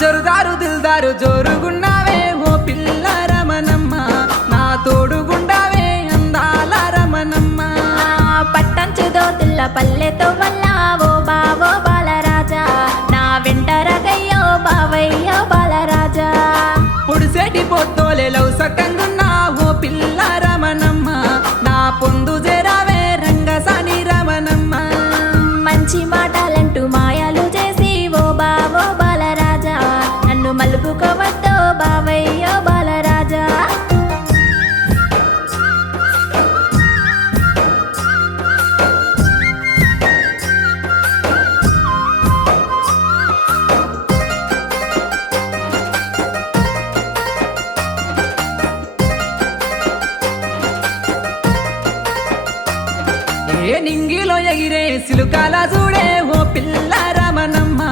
జరుదారు దిల్దారు జోరుగున్నావే ఓ పిల్ల రమణమ్మ, నా తోడుగుండావే అందాల రమణమ్మ. పట్టంచు దోతుల్ల పల్లెతో వల్ల ఓ బావో బాలరాజా, నా వెంట రగయ్యో బావయ్యో బాలరాజా. పొడిసేటి పొత్తోలే లవ్ సక్కంగున్నా ఓ పిల్ల రమణమ్మ, నా పొందు జరావే రంగసాని రమణమ్మ. మంచి మాటలంటూ మాయాలు చేసి ఓ బావో బాలరాజా, నన్ను మలుపుకోవద్దో బావయ్యో బాలరాజా. ఏ నింగిలో ఎగిరే సిలుకాల చూడ